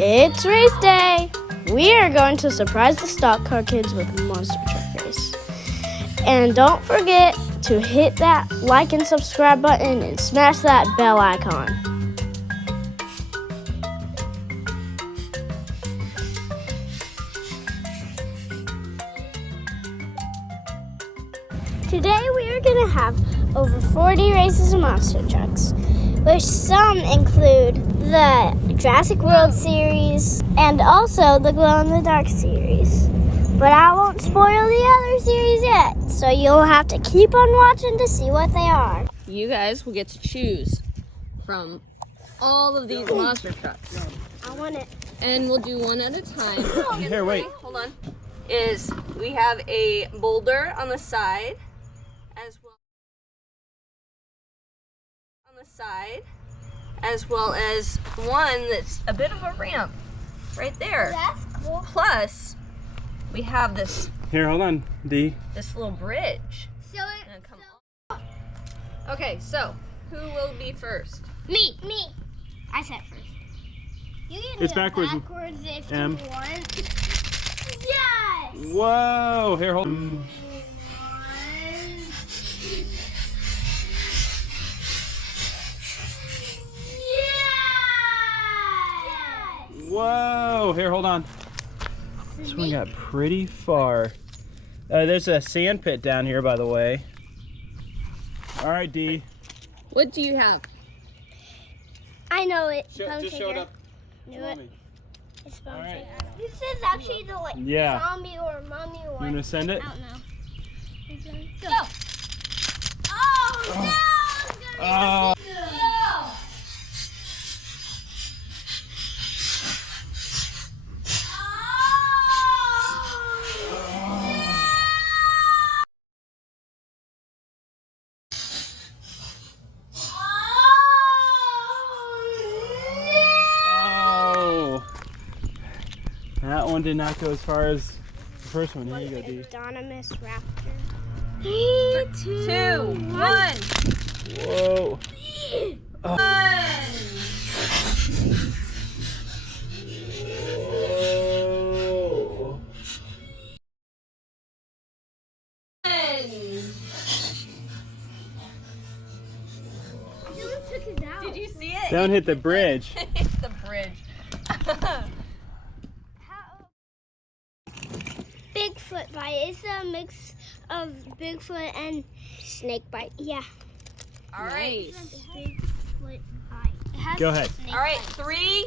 It's race day! We are going to surprise the stock car kids with a monster truck race. And don't forget to hit that like and subscribe button and smash that bell icon. Today we are going to have over 40 races of monster trucks, which some include the Jurassic World Series and also the glow-in-the-dark series. But I won't spoil the other series yet, so you'll have to keep on watching to see what they are. You guys will get to choose from all of these monster trucks. I want it. And we'll do one at a time. Here, wait. Hold on. We have a boulder on the side, as well as one that's a bit of a ramp right there. That's cool. Plus, we have this Here, hold on, D. this little bridge. Okay, so who will be first? Me. I said first. You can It's do it backwards. if M. you want. Yes! Whoa! Here, hold on. One. Whoa! Here, hold on. This one got pretty far. There's a sand pit down here, by the way. All right, D. What do you have? I know it. Just show it up. Knew it. It's All right. This is actually the Yeah. zombie or mummy You one. gonna send it? I don't know. Go. Oh, no! It's gonna be Oh! That one did not go as far as the first one. Here you go, D. Anonymous raptor. 3, 2, 1. Whoa! Whoa. Did you see it? Don't hit the bridge. It's the bridge. Bigfoot bite. It's a mix of Bigfoot and snake bite. Yeah. All right. Bigfoot bite. It has Go ahead. snake All right. bite. 3,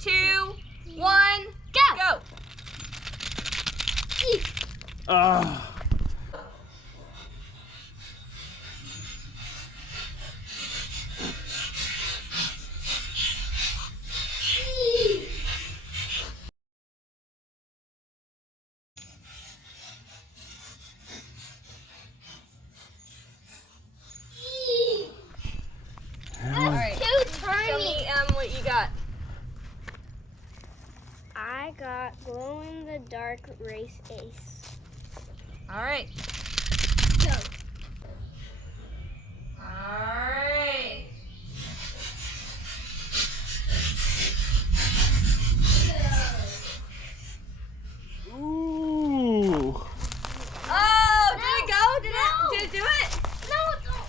2, 1, Go. go. Oh. All right. Too Show turny. me what you got. I got glow-in-the-dark race ace. All right. Go. All right. Ooh. Oh, did it go? Did it do it? No, don't.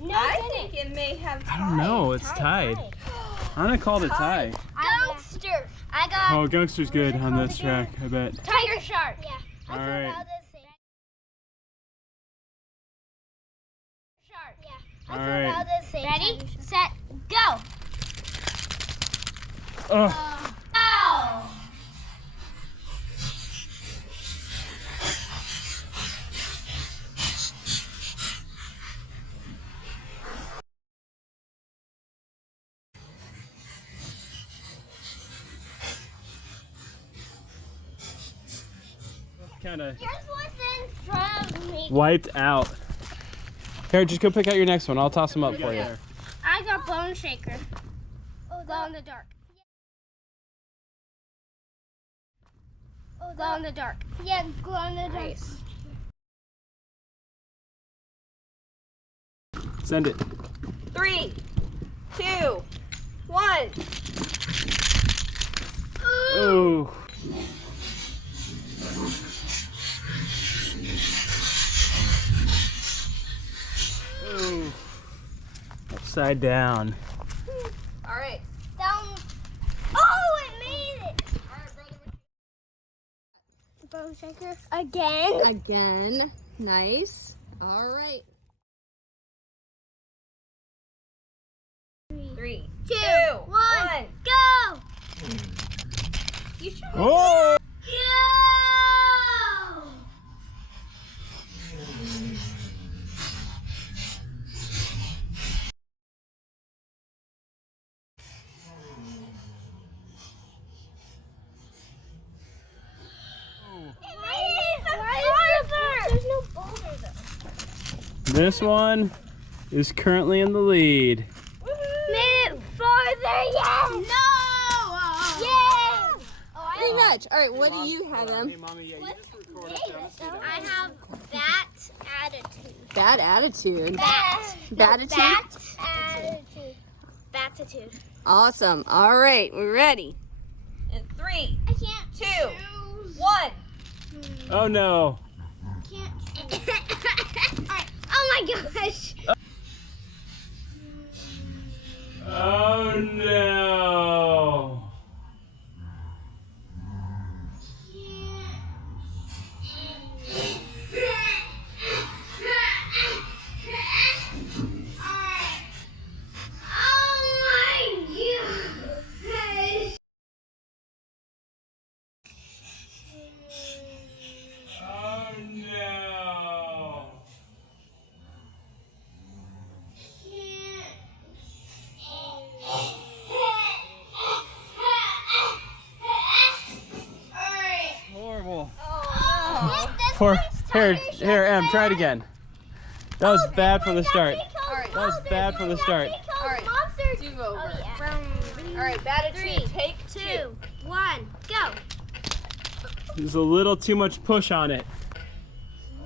No, I think it may have tied. I don't know. It's tied. I'm gonna call it a tie. Gangster. I got Oh, Gangster's good on this track, I bet. Tiger Shark. Yeah. All right. Shark. Yeah. All right. Ready, set, go. Oh. Ow. Kind of Yours was in front of me. wiped out. Here, just go pick out your next one. I'll toss them up for you. I got Bone Shaker. Glow in the dark. Glow in the dark. Yeah, glow in the dark. Nice. Send it. 3, 2, 1. Ooh. Ooh. Upside down. All right. Down. Oh, it made it. All right, brother. Bone shaker again. Again. Nice. All right. 3, 2, 1. Go. You should. Oh! Go. There's no boulder though. This one is currently in the lead. Made it farther, yes! No! Yes! Pretty much. All right, what do you have, Em? Hey, Mommy, yeah, you just record I have bat attitude. Bad attitude. Bat. Batitude? Bat attitude. Batitude. Awesome. All right, we're ready. In 3, I can't 2, choose. 1. Oh no. Can't choose. Alright. Oh my gosh. Oh no. Oh no. Horrible. Here, Em, try it again. That was bad from the start. Alright. That was bad from the start. Alright. Do over. Oh, yeah. All right, Batitude. 3, Take 2, 1, go. There's a little too much push on it.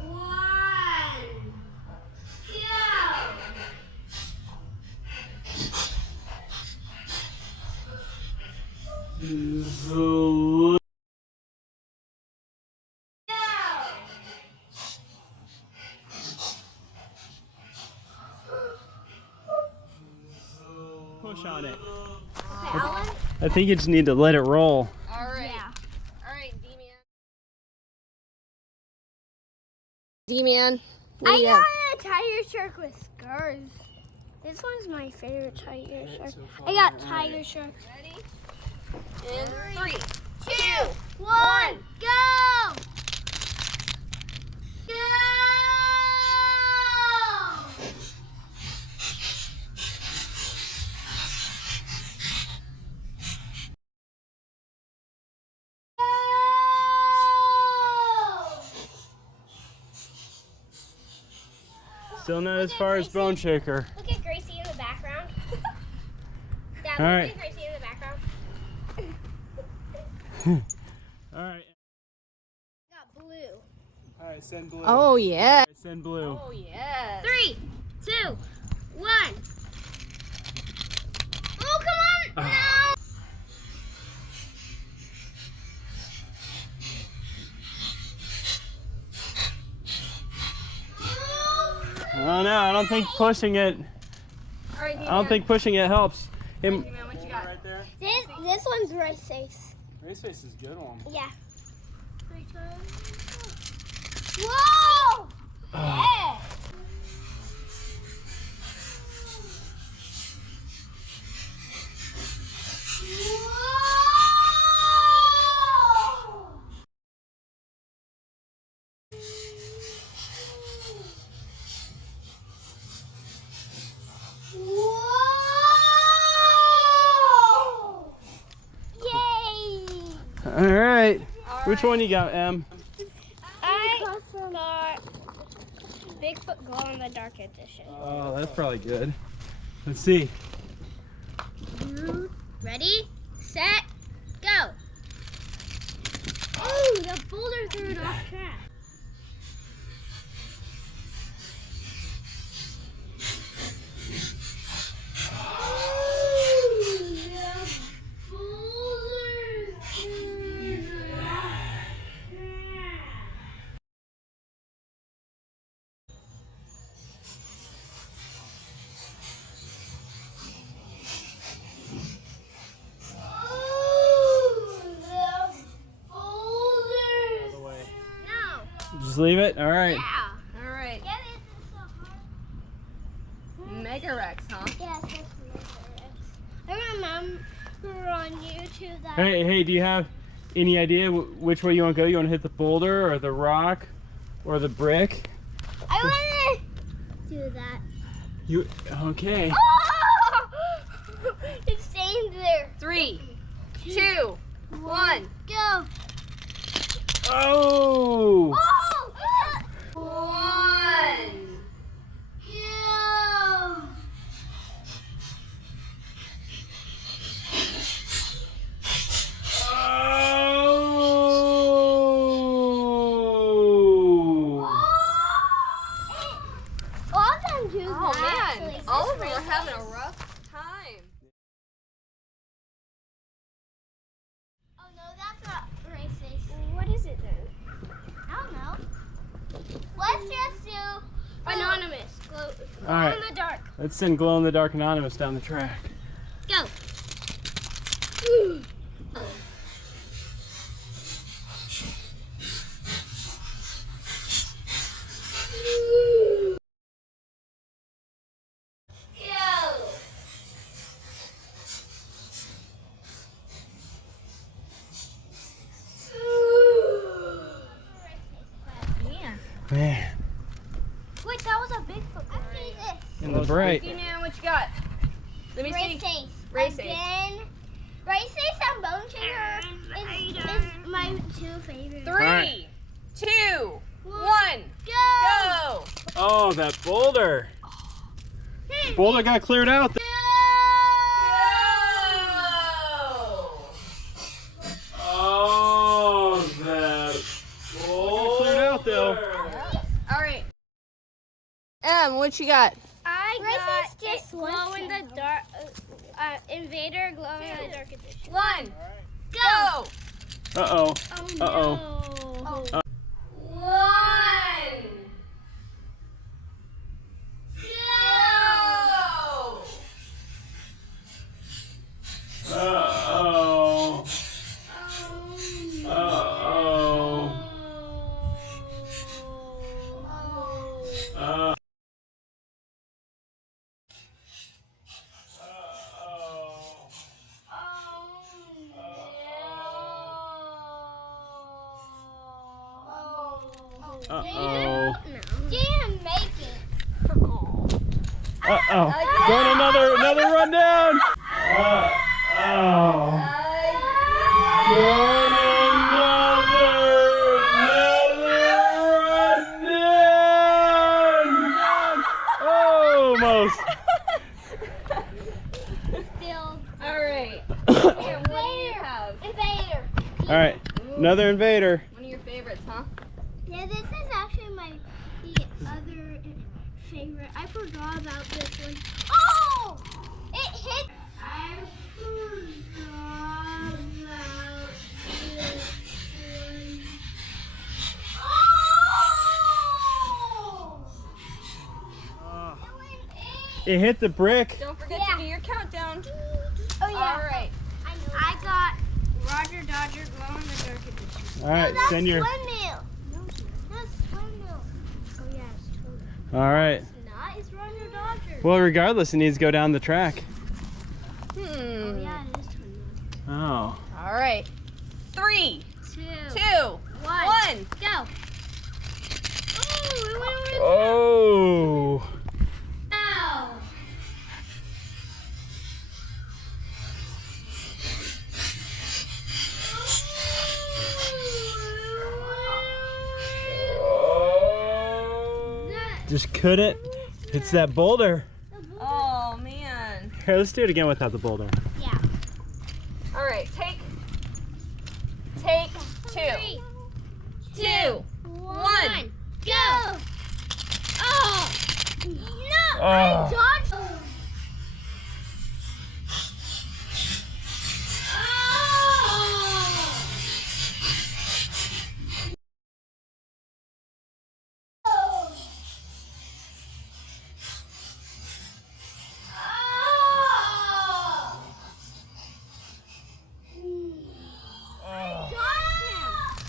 1, go. There's a little push on it. Okay, Alan? I think you just need to let it roll. All right. Yeah. All right, D-Man. what do you I have? got a tiger shark with scars. This one's my favorite tiger shark. I got tiger shark. Ready? In 3, 2, 1, go! Go! Still not as far as Bone Shaker. Look at Gracie in the background. Dad, All right. look at Gracie in the background. All right. Got blue. All right, send blue. Oh, yeah. Send blue. Oh, yes. 3, 2, 1. Oh, come on! No! I don't know. I don't think pushing it. All right, I don't think pushing it helps. Him. D-Man, what you got? Right there. This one's rice face. Race face is a good one. Yeah. Whoa! Yeah. Whoa! Whoa! Yay! All right. Which one you got, Em? I got Bigfoot Glow in the Dark edition. Oh, that's probably good. Let's see. Ready, set, go. Oh, the boulder threw it off track. Just leave it? All right. Yeah. All right. Yeah, this is so hard. Mega Rex, huh? Yes, that's Mega Rex. I remember on YouTube that. Hey, do you have any idea which way you want to go? You want to hit the boulder or the rock or the brick? I want to do that. You okay? Oh! It's staying there. 3, 2, 1. Go. Oh! Oh! 1. Go. All of them do Oh that. man, Actually. all of them are having a rough time. Oh no, that's not racist. What is it then? I don't know. Let's just do anonymous. Glow All right. in the dark. Let's send Glow in the Dark Anonymous down the track. Go. Man, Wait, that was a big football. in the bright. D-Man, what you got? Let me see. Race Race Again. Race and Bone Shaker is my two favorites. 3, 2, 1. Go! Go! Oh, that boulder. Boulder got cleared out. Oh, that boulder cleared out though. All right. What you got? I got just glow in the dark. Invader glow in the dark edition. 1. Go! Uh-oh. Oh, Uh-oh. no. 1. Go! Uh-oh. Uh-oh. Uh-oh. Uh-oh. Didn't make it. Uh-oh. Going another run down. Uh-oh. Going another run down. Almost. Still. All right. What do you have? Invader. All right. Another invader. One of your favorites, huh? Yeah, this is actually the other favorite. I forgot about this one. Oh! It hit. I forgot about this one. Oh! It hit the brick. Don't forget Yeah. to do your countdown. Oh yeah. All right. I got Roger Dodger glow in the dark edition. All right. that's Send your. windmill. No, that's windmill. Oh yeah, it's totally. All right. It's not. It's Roger Dodger. Well, regardless, it needs to go down the track. Oh yeah, it is windmill. Oh. All right. 3, 2, 2, 1. Go. Oh, it went over. Oh. Ow. Just couldn't. It's that boulder. Oh man. Here, let's do it again without the boulder. Yeah. All right. Take 2, 2, 1. Go. Oh. No. Oh. I dodged.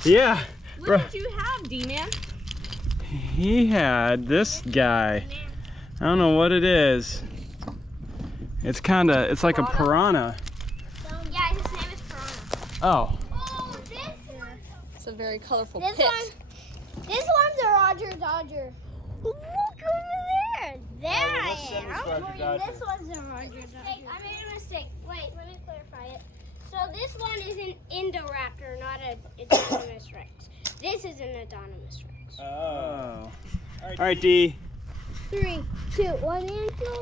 Yeah. What did you have, D-Man? he had this guy. I don't know what it is. It's like a piranha. Yeah, his name is Piranha. Oh. Oh, this one. It's a very colorful This pit. This one's a Roger Dodger. Look over there. There I am. This one's a Roger Dodger. I made a mistake. Wait, let me clarify it. So this one is an Indoraptor, not an Adonis Rex. This is an Adonis Rex. Oh. All right, D. 3, 2, 1, and go.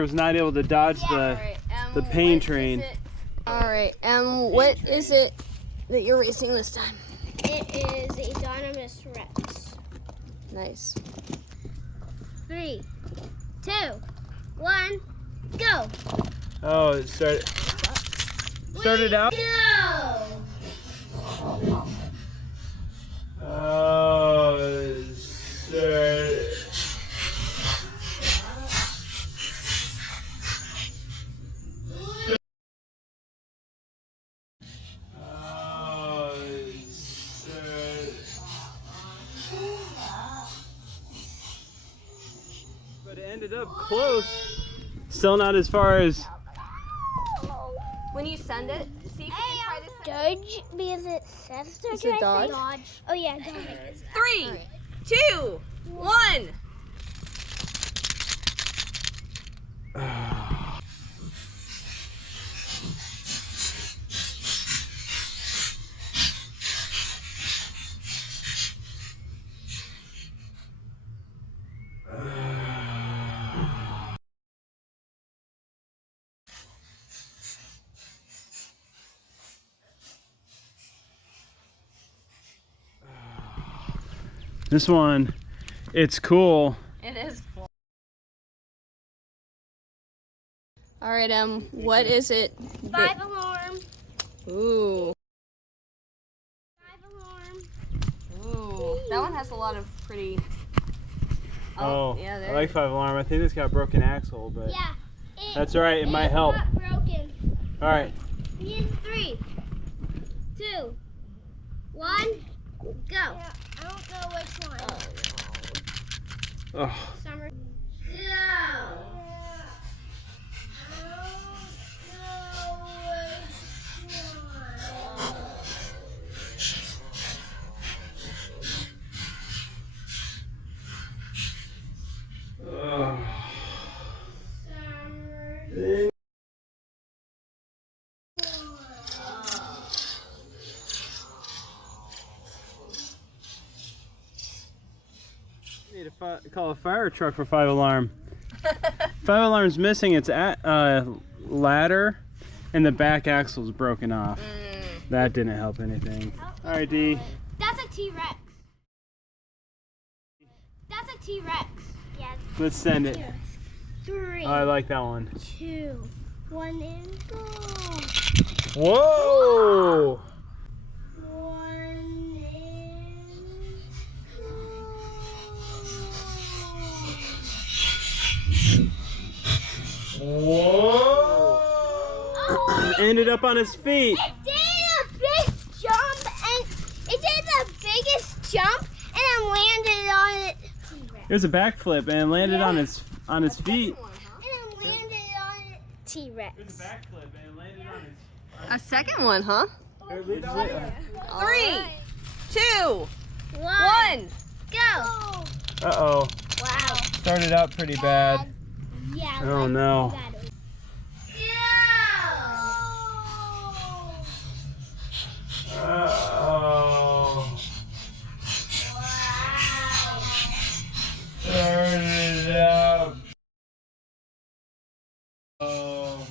I was not able to dodge the pain train. Alright, what is it that you're racing this time? It is Adonis Rex. Nice. 3, 2, 1, go. Oh, it started out. Go. Oh, it started. But it ended up close. Still not as far as. When you send it, see if you can try to send Dodge, because it says Dodge. Is it Dodge? Oh yeah, Dodge. 3, 2, 1. This one, it's cool. It is cool. Alright, what is it? 5 alarm. Ooh. 5 alarm. Ooh. That one has a lot of pretty. Oh, yeah, I there. like 5 alarm. I think it's got a broken axle, but Yeah. that's all right. It might help. Got broken. All right. In 3, 2, 1, go. Yeah, I don't know which one. Oh. Summer. Go. Need to call a fire truck for 5 alarm. 5 alarm's missing its ladder, and the back axle's broken off. That didn't help anything. All right, D. That's a T-Rex. That's a T-Rex. Yeah. Let's send it. 3, Oh, I like that one. 2, 1, and go. Whoa! 1 and Whoa! Ended up on his feet. It did a big jump, and it did the biggest jump, and then landed on it. It was a backflip and landed on his feet. And then landed on it. T-Rex. It was a backflip and landed on his. A second one, huh? 3, 3, 2, 1. Go. Uh-oh. Wow. Started out pretty bad. Yeah. Oh no. Uh-oh. Started out. Oh.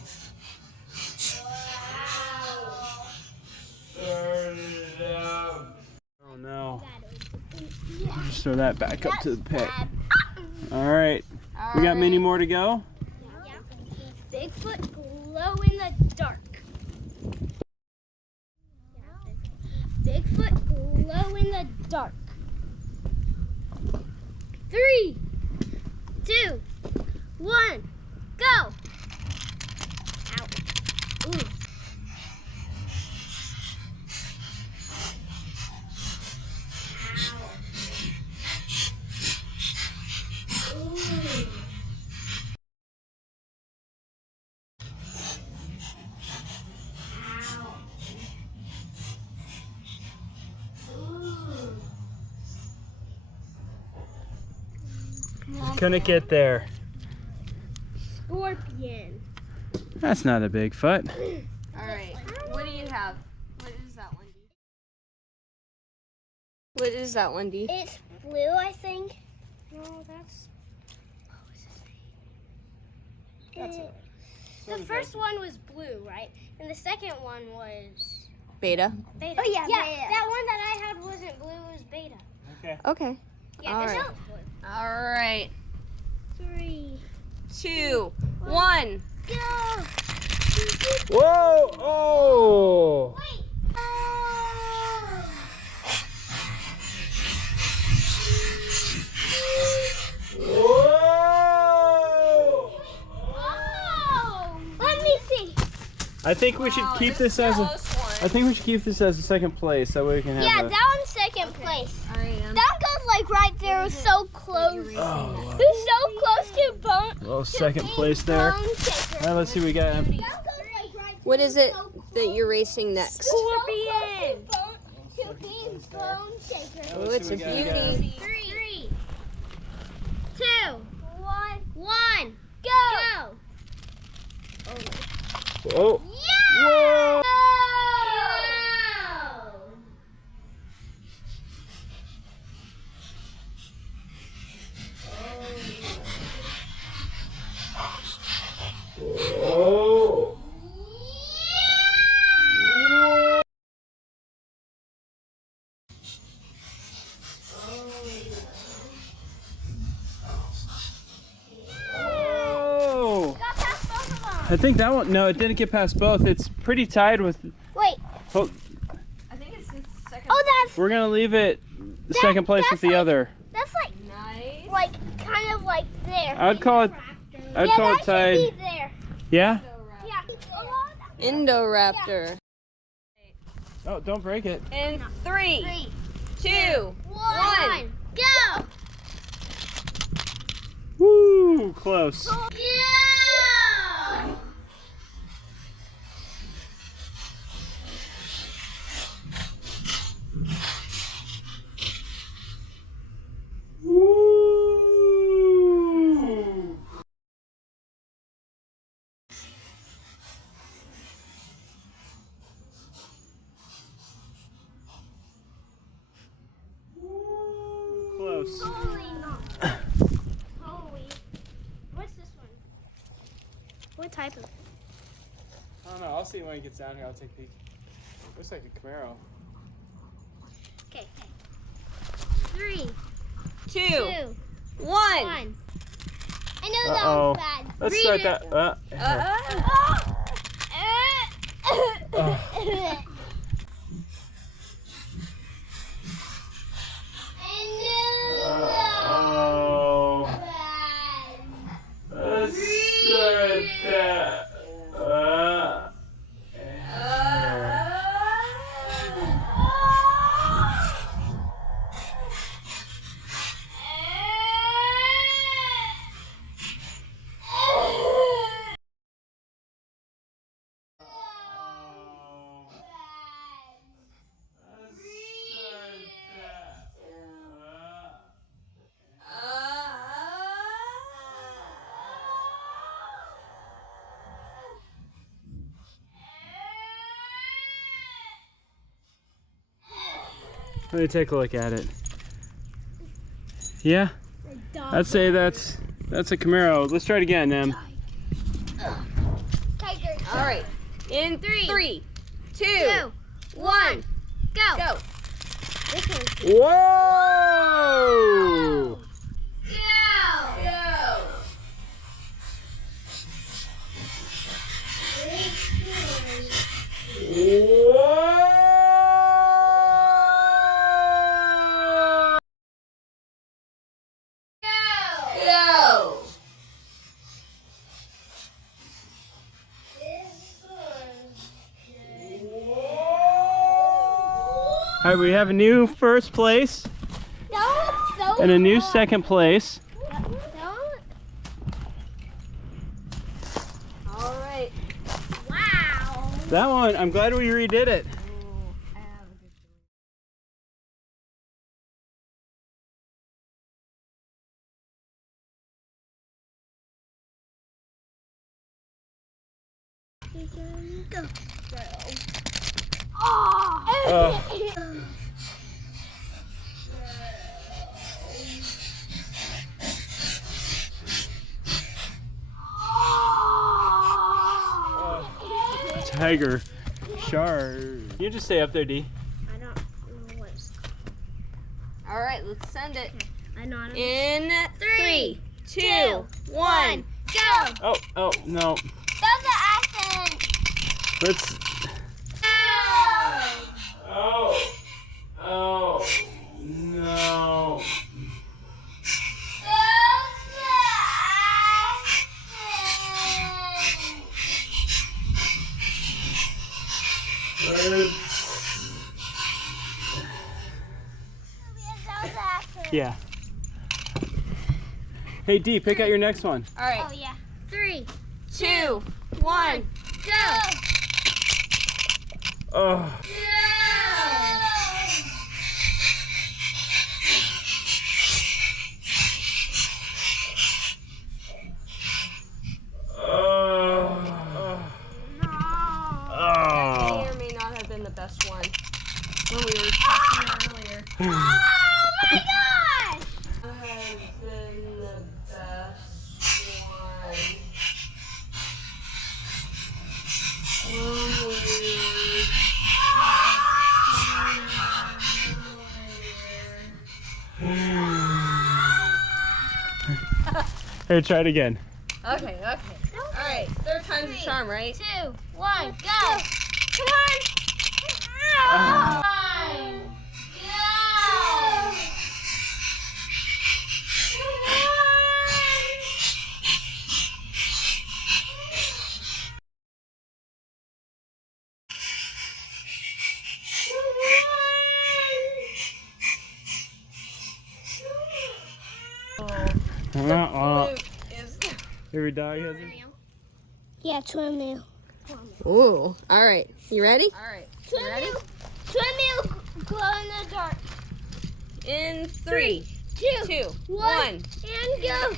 Started out. Oh no. Just throw that back up to the pit. All right. All We got many more to go? Yeah. Bigfoot glow in the dark. Bigfoot glow in the dark. 3, 2, 1, go! Ow. Ooh. Couldn't get there. Scorpion. That's not a Bigfoot. Alright, what do you have? What is that one, D? What is that one, D? It's blue, I think. No, that's. What was his name? The first one was blue, right? And the second one was Beta. beta. Oh yeah, beta. That one that I had wasn't blue, it was beta. Okay. Okay. Yeah, All this right. one's blue. Alright. 3, 2, 1. go! Whoa! Oh! Wait. Whoa! Oh! Let me see. I think we should keep this as a. I think we should keep this as a second place. That way we can have. Yeah, a, that one's second place. Alright, That one goes like right there. It was so close. It Oh, was so close to bone. well, second place there. Bone shaker. Now let's see what we got. That one goes like right what there. is it So close. that you're racing next? Scorpion. To being bone shaker. Oh, it's a beauty. 3, 2, 1, go! Oh. Yeah! Whoa! Oh. Oh. Got past both of them. I think that one. No, it didn't get past both. It's pretty tied with. Wait. Oh, I think it's the second. Oh, that's we're gonna leave it second place with the that's other. Nice. like kind of like there. I'd call it. I'd yeah, call that it tied. should be there. Yeah. Yeah. Indoraptor. Oh, don't break it. In 3, 2, 1, go! Woo! Close. Yeah! Woo! Close. Totally not. Totally. What's this one? What type of? I don't know. I'll see when it gets down here. I'll take a peek. Looks like a Camaro. Okay. 3, 2, 2, 1. 1. I know that Uh-oh. was bad. Let's Read start it. that. Oh. Let's start that. Let me take a look at it. Yeah, I'd say that's a Camaro. Let's try it again, Em. Tiger. All right. In 3, 2, 1, Go. go. This one's Whoa! go. Go. Go! All right, we have a new first place and a new second place. All right. Wow. That one, I'm glad we redid it. Go. Oh. Tiger shark. You just stay up there, D. I don't know what it's called. All right, let's send it. I know. In 3, 2, 1, go! Oh, no. That was an accident. Let's. Oh, no. Yeah. Hey D, pick out your next one. All right. Oh yeah. 3, 2, 1, go. Oh. May or may not have been the best one when we were testing earlier. Oh my gosh! Has been the best one. Here, try it again. Okay. All right, third time's a charm, right? 2, 1, go. Come on. Every dog has it. Yeah, swim meal. Ooh, all right. You ready? All right. Swim meal glow in the dark. In 3, 2, 1, and go.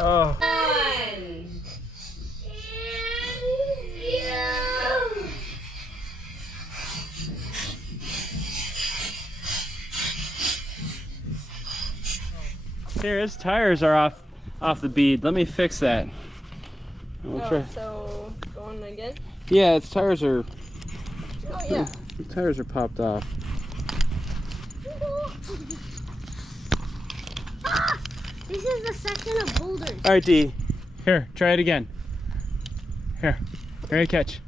Oh. 1. And go. Here, his tires are off the bead. Let me fix that. We'll try. So going again? Yeah, its tires are. Oh yeah. The tires are popped off. Ah, this is the section of boulders. All right, D. Here, try it again. Here, catch.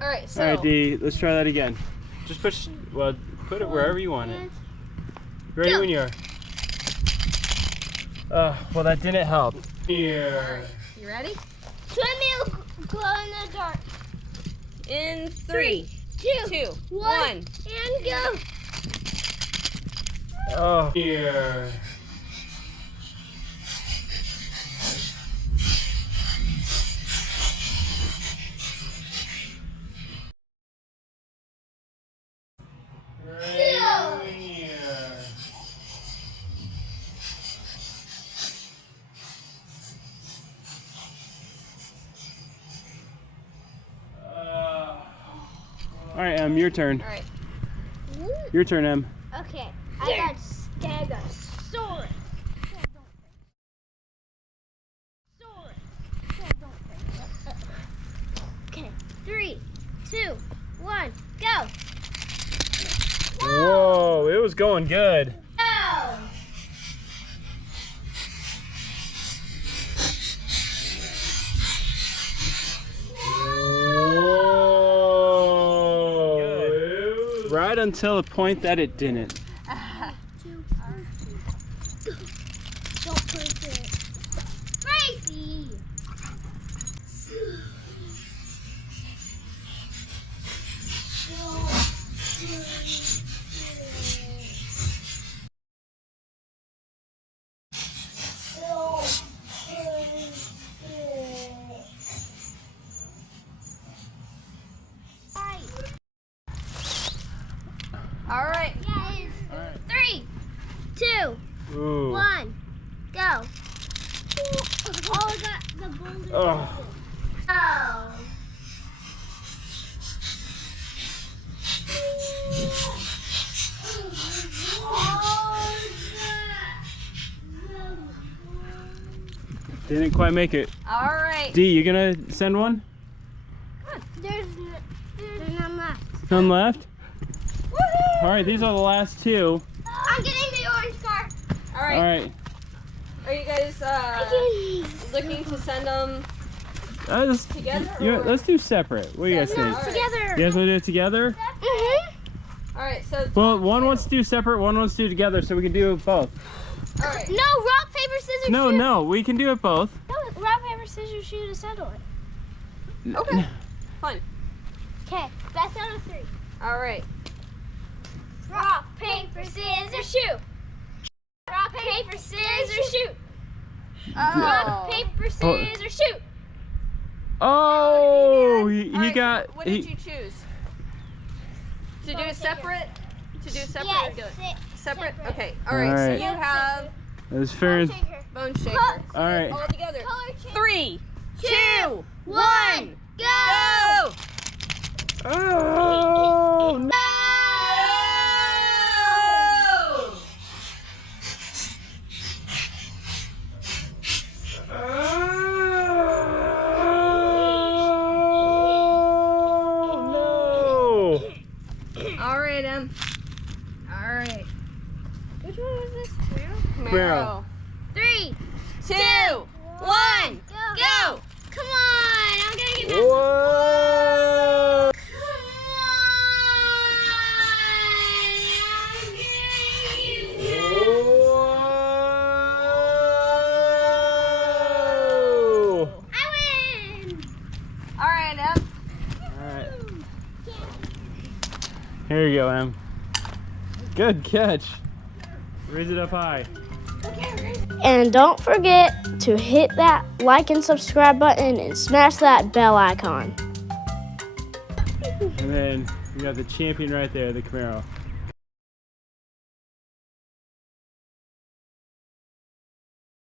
All right. So. All right, D. Let's try that again. Just push. Well, put it wherever you want it. Ready when you are. Well, that didn't help. Here. You ready? Swim meal glow in the dark. In 3, 2, 1. And go. Oh. Here. All right, your turn. All right. Your turn, Em. Okay, I got Stegosaurus. Okay, 3, 2, 1, go. Whoa, it was going good. Go. Right until the point that it didn't. Don't push it. Gracie! All right. Yes. 3, 2, Ooh. 1, go. Oh, I got the boulder. Oh. Oh. Didn't quite make it. All right. D, you gonna send one? There's none left. None left? Woohoo! All right, these are the last two. I'm getting the orange car. All right. All right. Are you guys looking to send them together? Let's do separate. What do you guys No, think? all right. Together. You guys want to do it together? Mm-hmm. All right. So. Well, one wants to do separate, one wants to do together, so we can do both. All right. No, rock, paper, scissors, No, shoot. no, we can do it both. No, rock, paper, scissors, shoot to settle it. Okay. Fun. Okay, best out of 3. All right. Rock, paper, scissors, shoot. Rock, paper, scissors, shoot. Rock, Oh. paper, scissors, shoot. Oh, he All right, got. What did you choose? To do it separate? To do it separate or do it separate? Okay. All right. All So right. you have That was fair. bone shaker. All right. All together. Color change. 3, 2, 1, go. go! Oh, no. All right, Em. All right. Which one was this? Camaro. 3, 2, 1, go! Come on, I'm gonna get that. Whoa! Come on, Whoa! I win. All right, Em. All right. Here you go, Em. Good catch. Raise it up high. And don't forget to hit that like and subscribe button and smash that bell icon. And then we got the champion right there, the Camaro.